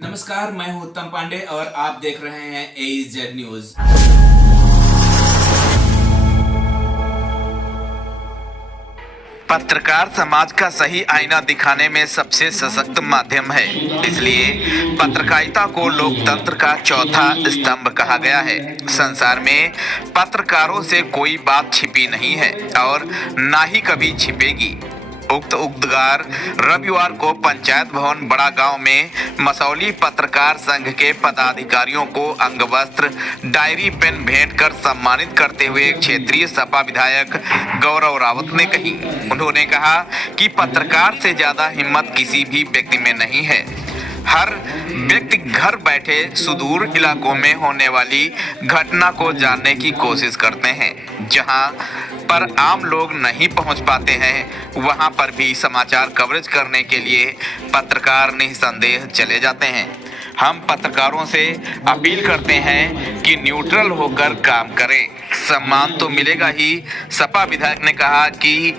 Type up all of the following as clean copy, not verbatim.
नमस्कार, मैं हूं उत्तम पांडे और आप देख रहे हैं AEZ न्यूज। पत्रकार समाज का सही आईना दिखाने में सबसे सशक्त माध्यम है, इसलिए पत्रकारिता को लोकतंत्र का चौथा स्तंभ कहा गया है। संसार में पत्रकारों से कोई बात छिपी नहीं है और ना ही कभी छिपेगी। उक्त उद्गार रविवार को पंचायत भवन बड़ा गांव में मसौली पत्रकार संघ के पदाधिकारियों को अंगवस्त्र, डायरी, पेन भेंट कर सम्मानित करते हुए क्षेत्रीय सपा विधायक गौरव रावत ने कही। उन्होंने कहा कि पत्रकार से ज्यादा हिम्मत किसी भी व्यक्ति में नहीं है। हर व्यक्ति घर बैठे सुदूर इलाकों में होने वाली घटना को जानने की कोशिश करते हैं। जहां पर आम लोग नहीं पहुंच पाते हैं, वहां पर भी समाचार कवरेज करने के लिए पत्रकार निसंदेह चले जाते हैं। हम पत्रकारों से अपील करते हैं कि न्यूट्रल होकर काम करें, सम्मान तो मिलेगा ही। सपा विधायक ने कहा कि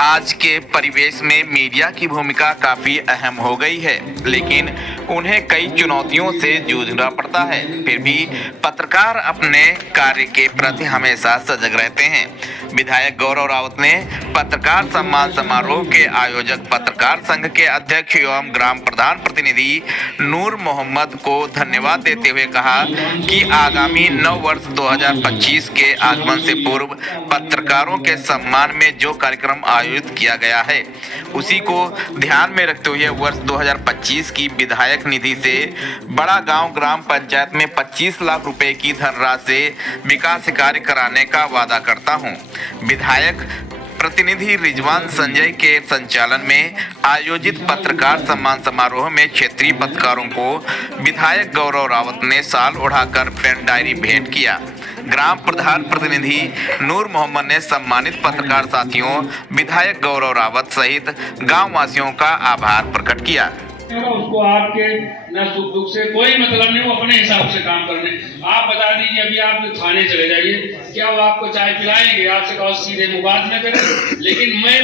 आज के परिवेश में मीडिया की भूमिका काफी अहम हो गई है, लेकिन उन्हें कई चुनौतियों से जूझना पड़ता है। फिर भी पत्रकार अपने कार्य के प्रति हमेशा सजग रहते हैं। विधायक गौरव रावत ने पत्रकार सम्मान समारोह के आयोजक पत्रकार संघ के अध्यक्ष एवं ग्राम प्रधान प्रतिनिधि नूर मोहम्मद को धन्यवाद देते हुए कहा कि आगामी नव वर्ष 2025 के आगमन से पूर्व पत्रकारों के सम्मान में जो कार्यक्रम आयोजित किया गया है, उसी को ध्यान में रखते हुए वर्ष 2025 की विधायक निधि से बड़ा गांव ग्राम पंचायत में 25 लाख रुपए की धनराशि से विकास कार्य कराने का वादा करता हूं। विधायक प्रतिनिधि रिजवान संजय के संचालन में आयोजित पत्रकार सम्मान समारोह में क्षेत्रीय पत्रकारों को विधायक गौरव रावत ने शाल ओढ़ाकर पेन डायरी भेंट किया। ग्राम प्रधान प्रतिनिधि नूर मोहम्मद ने सम्मानित पत्रकार साथियों, विधायक गौरव रावत सहित गांव वासियों का आभार प्रकट किया। उसको आपके न सुख दुख से कोई मतलब नहीं, वो अपने हिसाब से काम करने। आप बता दीजिए, अभी आप थाने चले जाइए, क्या वो आपको चाय पिलाएंगे? आपसे कहो सीधे मुंह बात न करें, लेकिन मैं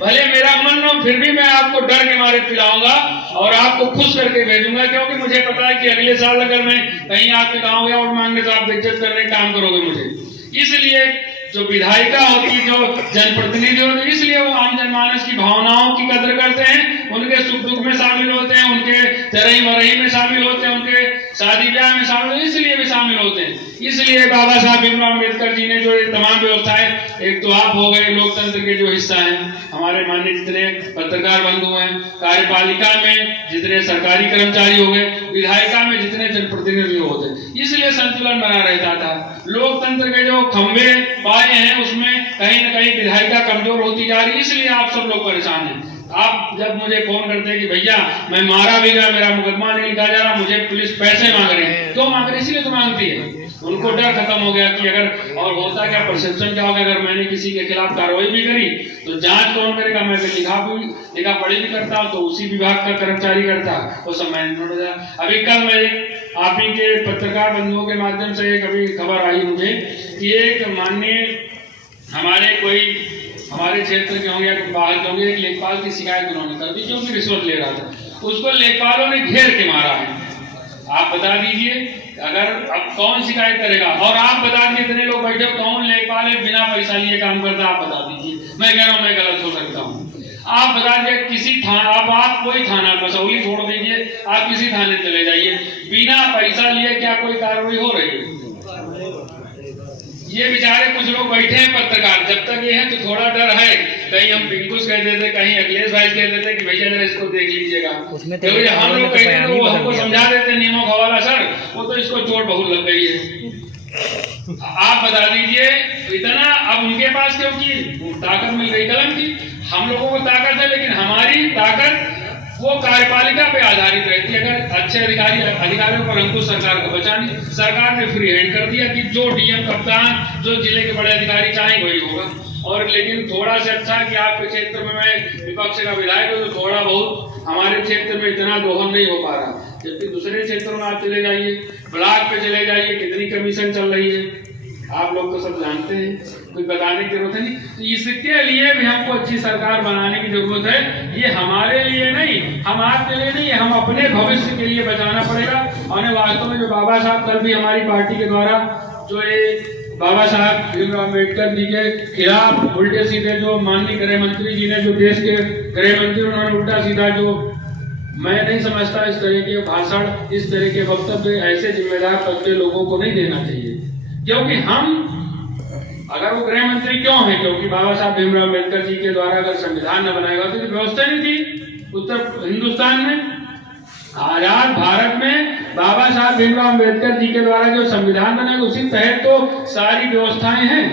भले मेरा मन हो, फिर भी मैं आपको डर के मारे पिलाऊंगा और आपको खुश करके भेजूंगा, क्योंकि मुझे पता है कि अगले साल अगर मैं कहीं आपके गाँव गया और मांगे तो आप इज्जत करने का काम करोगे मुझे। इसलिए जो विधायिका होती, जो जनप्रतिनिधि होते, इसलिए वो आम जनमानस की भावनाओं की कदर करते हैं, उनके सुख दुख में शामिल होते हैं, उनके चरही मरही में शामिल होते हैं, उनके शादी ब्याह में शामिल होते हैं, इसलिए भी शामिल होते हैं। इसलिए बाबा साहब भीमराव अम्बेडकर जी ने जो ये तमाम व्यवस्थाएं, एक तो आप हो गए लोकतंत्र के जो हिस्सा हैं, हमारे माननीय जितने पत्रकार बंधु हैं, कार्यपालिका में जितने सरकारी कर्मचारी हो गए, विधायिका में जितने जनप्रतिनिधि होते हैं, इसलिए संतुलन बना रहता था। लोकतंत्र के जो खंभे पाए हैं, उसमें कहीं न कहीं विधायिका कमजोर होती जा रही है, इसलिए आप सब लोग परेशान हैं। आप जब मुझे फोन करते हैं कि भैया मैं मारा भी गया, मेरा मुकदमा नहीं लिखा जा रहा, मुझे पुलिस पैसे मांग रही है, क्यों मांग रही है? इसलिए तो मांगती है। उनको डर खत्म हो गया कि अगर, और होता क्या, परसेप्शन क्या होगा, अगर मैंने किसी के खिलाफ कार्रवाई भी करी तो जांच कौन करेगा? मैं लिखा पढ़ी भी करता हूँ तो उसी विभाग का कर्मचारी करता, वो सब मैंने हो जाए। अभी कल मैं आप ही के पत्रकार बंधुओं के माध्यम से एक अभी खबर आई मुझे कि एक माननीय हमारे क्षेत्र के होंगे या बाहर के होंगे, एक लेखपाल की शिकायत उन्होंने कर दी, जो कि रिश्वत ले रहा था। उसको लेखपालों ने घेर के मारा है। आप बता दीजिए, अगर अब कौन शिकायत करेगा? और आप बता दीजिए, इतने लोग बैठे, कौन लेखपाल है बिना पैसा लिए काम करता? आप बता दीजिए। मैं कह रहा हूँ मैं गलत हो सकता हूँ। आप बता दीजिए, किसी थाना, अब आप कोई थाना, मसौली छोड़ दीजिए, आप किसी थाने चले जाइए, बिना पैसा लिए क्या कोई कार्रवाई हो रही है? ये बेचारे कुछ लोग बैठे हैं पत्रकार, जब तक ये है तो थोड़ा डर है, कहीं हम पिंकुस कह देते, कहीं अखिलेश भाई कह देते कि भैया जरा इसको देख लीजिएगा, क्योंकि हम लोग कहते हैं तो वो हमको समझा देते नीमो खवाला सर, वो तो इसको चोट बहुत लग गई है। आप बता दीजिए, इतना अब उनके पास क्योंकि ताकत मिल गई कलम की, हम लोगों को ताकत है, लेकिन हमारी ताकत वो कार्यपालिका पे आधारित रहती है। अगर अच्छे अधिकारियों पर अंकुश सरकार को बचानी, सरकार ने फ्री हैंड कर दिया कि जो डीएम, कप्तान, जो जिले के बड़े अधिकारी चाहें वही होगा। और लेकिन थोड़ा सा अच्छा कि आपके क्षेत्र में, मैं विपक्ष का विधायक हूँ, तो थोड़ा बहुत हमारे क्षेत्र में इतना दोहन नहीं हो पा रहा, जबकि दूसरे क्षेत्रों में आप चले जाइए, ब्लॉक पे चले जाइए, कितनी कमीशन चल रही है। आप लोग तो सब जानते हैं, कोई बताने की जरूरत नहीं। तो इसके लिए भी हमको अच्छी सरकार बनाने की जरूरत है। ये हमारे लिए नहीं, हम आपके लिए नहीं, हम अपने भविष्य के लिए बचाना पड़ेगा। और वास्तव में जो बाबा साहब कल भी हमारी पार्टी के द्वारा जो ये बाबा साहब भीमराव अम्बेडकर जी के खिलाफ उल्टे सीधे जो माननीय गृह मंत्री जी ने, जो देश के गृह मंत्री, उन्होंने उल्टा सीधा जो, मैं नहीं समझता इस तरह के भाषण, इस तरह के वक्तव्य ऐसे जिम्मेदार पद के लोगों को नहीं देना चाहिए। क्योंकि हम, अगर वो गृह मंत्री क्यों है, क्योंकि बाबा साहब भीमराव अम्बेडकर जी के द्वारा अगर संविधान न बनाएगा तो व्यवस्था नहीं थी उत्तर हिंदुस्तान में। आजाद भारत में बाबा साहब भीमराव अम्बेडकर जी के द्वारा जो संविधान बनेगा उसी तहत तो सारी व्यवस्थाएं हैं।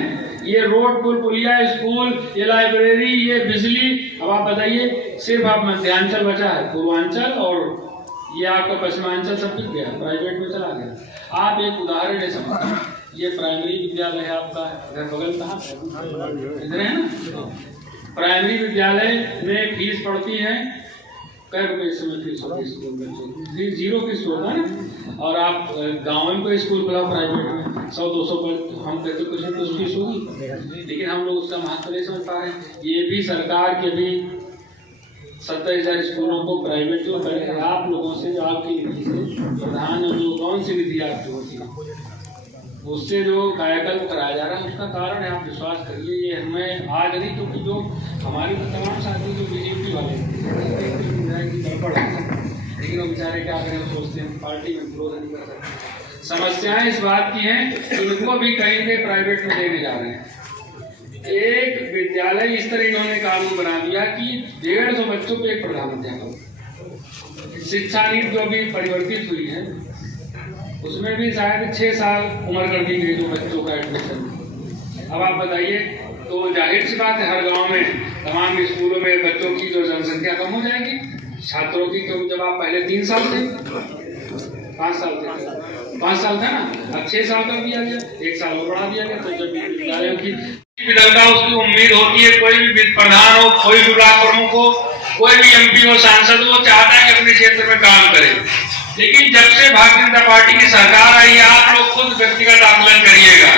ये रोड, पुल, पुलिया, स्कूल, ये लाइब्रेरी, ये बिजली। अब आप बताइए, सिर्फ आप मध्यांचल बचा है, पूर्वांचल और ये आपका पश्चिमांचल सब बिक गया, प्राइवेट में चला गया। आप एक उदाहरण ले सकते हैं, ये प्राइमरी विद्यालय है आपका, इधर बगल कहाँ इधर है ना। प्राइमरी विद्यालय में फीस पड़ती है कै रुपए इस समय फीस होती है स्कूल में, 0 फीस होता है ना। और आप गाँव में कोई स्कूल खुला प्राइवेट में 100-200 पर, हम कहते कुछ नहीं तो फीस होगी, लेकिन हम लोग उसका महत्व नहीं समझ पा रहे हैं। ये भी सरकार के भी 27,000 स्कूलों को प्राइवेट जो करें आप लोगों से, जो आपकी निधि से, प्रधान जो कौन सी निधि आपकी होती है उससे जो कायाकल्प कराया जा रहा है, उसका कारण है, आप विश्वास करिए। ये हमें आज नहीं, क्योंकि जो हमारी तमाम साथी जो बीजेपी वाले गड़बड़ है, लेकिन वो बेचारे क्या करें, सोचते हैं पार्टी में विरोध नहीं कर सकते। समस्याएं इस बात की हैं कि उनको भी कहीं पे प्राइवेट में देने जा रहे हैं। एक विद्यालय इस तरह इन्होंने कानून बना दिया कि 150 बच्चों पे एक प्रधानाध्यापक। शिक्षा नीति जो भी परिवर्तित हुई है उसमें भी शायद 6 साल उम्र कर दी गई जो बच्चों का एडमिशन। अब आप बताइए, तो जाहिर सी बात है हर गांव में तमाम स्कूलों में बच्चों की जो जनसंख्या कम हो जाएगी, छात्रों की। क्योंकि जब आप पहले 3 साल थे, 5 साल थे, 5 साल था ना, अब 6 साल कर दिया गया, 1 साल और बढ़ा दिया गया। तो जब विद्यालयों की विदलता, उसकी उम्मीद होती है कोई भी प्रधान हो, कोई विभाग प्रमुख हो, कोई भी MP हो, सांसद हो, चाहता है कि अपने क्षेत्र में काम करे। लेकिन जब से भारतीय जनता पार्टी की सरकार आई है, आप लोग खुद व्यक्तिगत आकलन करिएगा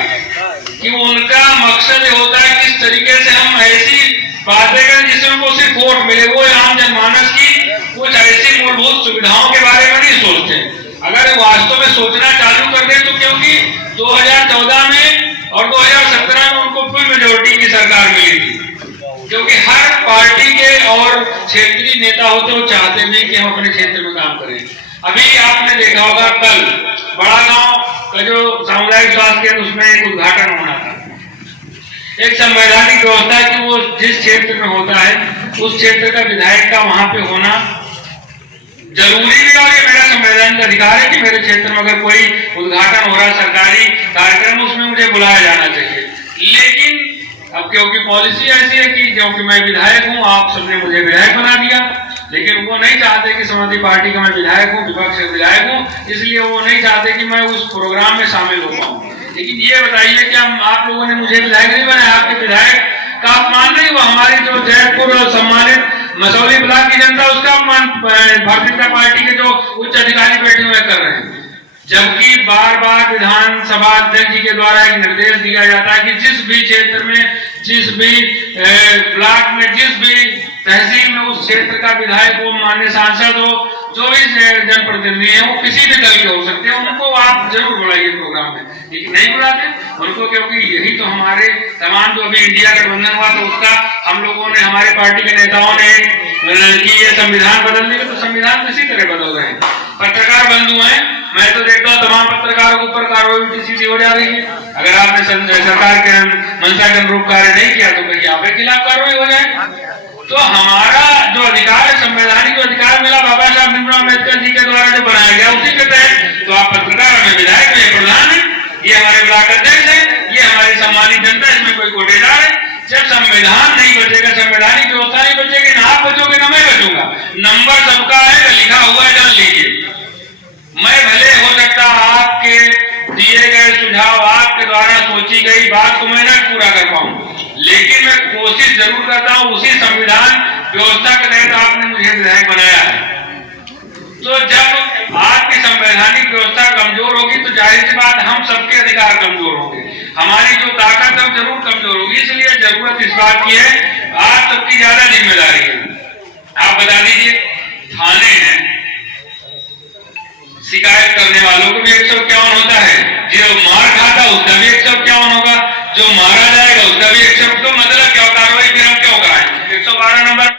कि उनका मकसद ये होता है किस तरीके से हम ऐसी बातें करें जिससे उनको सिर्फ वोट मिले। वो आम जनमानस की कुछ ऐसी मूलभूत सुविधाओं के बारे में नहीं सोचते। अगर वास्तव में सोचना चालू कर दे तो, क्योंकि 2014 में और 2017 में उनको फुल मेजोरिटी की सरकार मिली थी, क्योंकि हर पार्टी के और क्षेत्रीय नेता होते वो चाहते भी कि हम अपने क्षेत्र में काम करें। अभी आपने देखा होगा कल बड़ा गांव का जो सामुदायिक स्वास्थ्य केंद्र, उसमें एक उद्घाटन होना था। एक संवैधानिक व्यवस्था है कि वो जिस क्षेत्र में होता है उस क्षेत्र का विधायक का वहां पे होना जरूरी भी, और ये मेरा संवैधानिक अधिकार है कि मेरे क्षेत्र में अगर कोई उद्घाटन हो रहा है सरकारी कार्यक्रम, उसमें मुझे बुलाया जाना चाहिए। लेकिन अब क्योंकि पॉलिसी ऐसी है कि क्योंकि मैं विधायक हूं, आप सबने मुझे विधायक बना दिया, लेकिन वो नहीं चाहते कि समाजवादी पार्टी का मैं विधायक हूँ, विपक्ष से विधायक हूँ, इसलिए वो नहीं चाहते कि मैं उस प्रोग्राम में शामिल हो पाऊँ। लेकिन ये बताइए क्या आप लोगों ने मुझे विधायक नहीं बनाया? आपके विधायक का अपमान नहीं हुआ? हमारी जो जयपुर सम्मानित मसौली ब्लॉक की जनता, उसका अपमान भारतीय जनता पार्टी के जो उच्च अधिकारी बैठे हुए कर रहे हैं। जबकि बार बार विधानसभा अध्यक्ष जी के द्वारा एक निर्देश दिया जाता है कि जिस भी क्षेत्र में, जिस भी ब्लॉक में, जिस भी तहसील में उस क्षेत्र का विधायक हो, माननीय सांसद हो, जो भी जनप्रतिनिधि है, वो किसी भी दल के हो सकते हैं, उनको आप जरूर बुलाइए प्रोग्राम में। लेकिन नहीं बुलाते उनको, क्योंकि यही तो हमारे तमाम जो अभी इंडिया गठबंधन हुआ तो उसका हम लोगों ने, हमारे पार्टी के नेताओं ने कि ये संविधान बदलने के, तो संविधान किसी तरह बदल रहे हैं। पत्रकार बंधु हैं, मैं तो देखता हूँ तमाम पत्रकारों के ऊपर कार्रवाई सीधी हो जा रही है। अगर आपने सरकार के मंशा के अनुरूप कार्य नहीं किया तो कहीं आपके खिलाफ कार्रवाई हो जाए। तो हमारा जो अधिकार है, संवैधानिक जो अधिकार मिला बाबा साहब भीमराव अम्बेडकर जी के द्वारा जो बनाया गया, उसी के तहत तो आप पत्रकार हमें विधायक में प्रधान है, ये हमारे ब्लॉक अध्यक्ष है, ये हमारी सम्मानित जनता, इसमें कोई कोटेदार है। जब संविधान नहीं बचेगा, संवैधानिक व्यवस्था नहीं बचेगी, ना आप बचोगे ना मैं बचूंगा। नंबर सबका है, लिखा हुआ है, जान लीजिए। मैं भले हो सकता आपके दिए गए सुझाव, आपके द्वारा सोची गई बात को मैं न पूरा कर पाऊं, लेकिन मैं कोशिश जरूर करता हूं उसी संविधान व्यवस्था के तहत आपने मुझे विधायक बनाया है। तो जब आपके संवैधानिक व्यवस्था कमजोर होगी तो जाहिर सी बात हम सबके अधिकार कमजोर होंगे, हमारी जो ताकत है वो जरूर कमजोर होगी। इसलिए जरूरत इस बात की है, आप सबकी ज्यादा जिम्मेदारी है। आप बता दीजिए, थाने हैं, शिकायत करने वालों को भी 151 होता है, जो मार खाता उसका भी 151 होगा, जो मारा जाएगा उसका भी 151, तो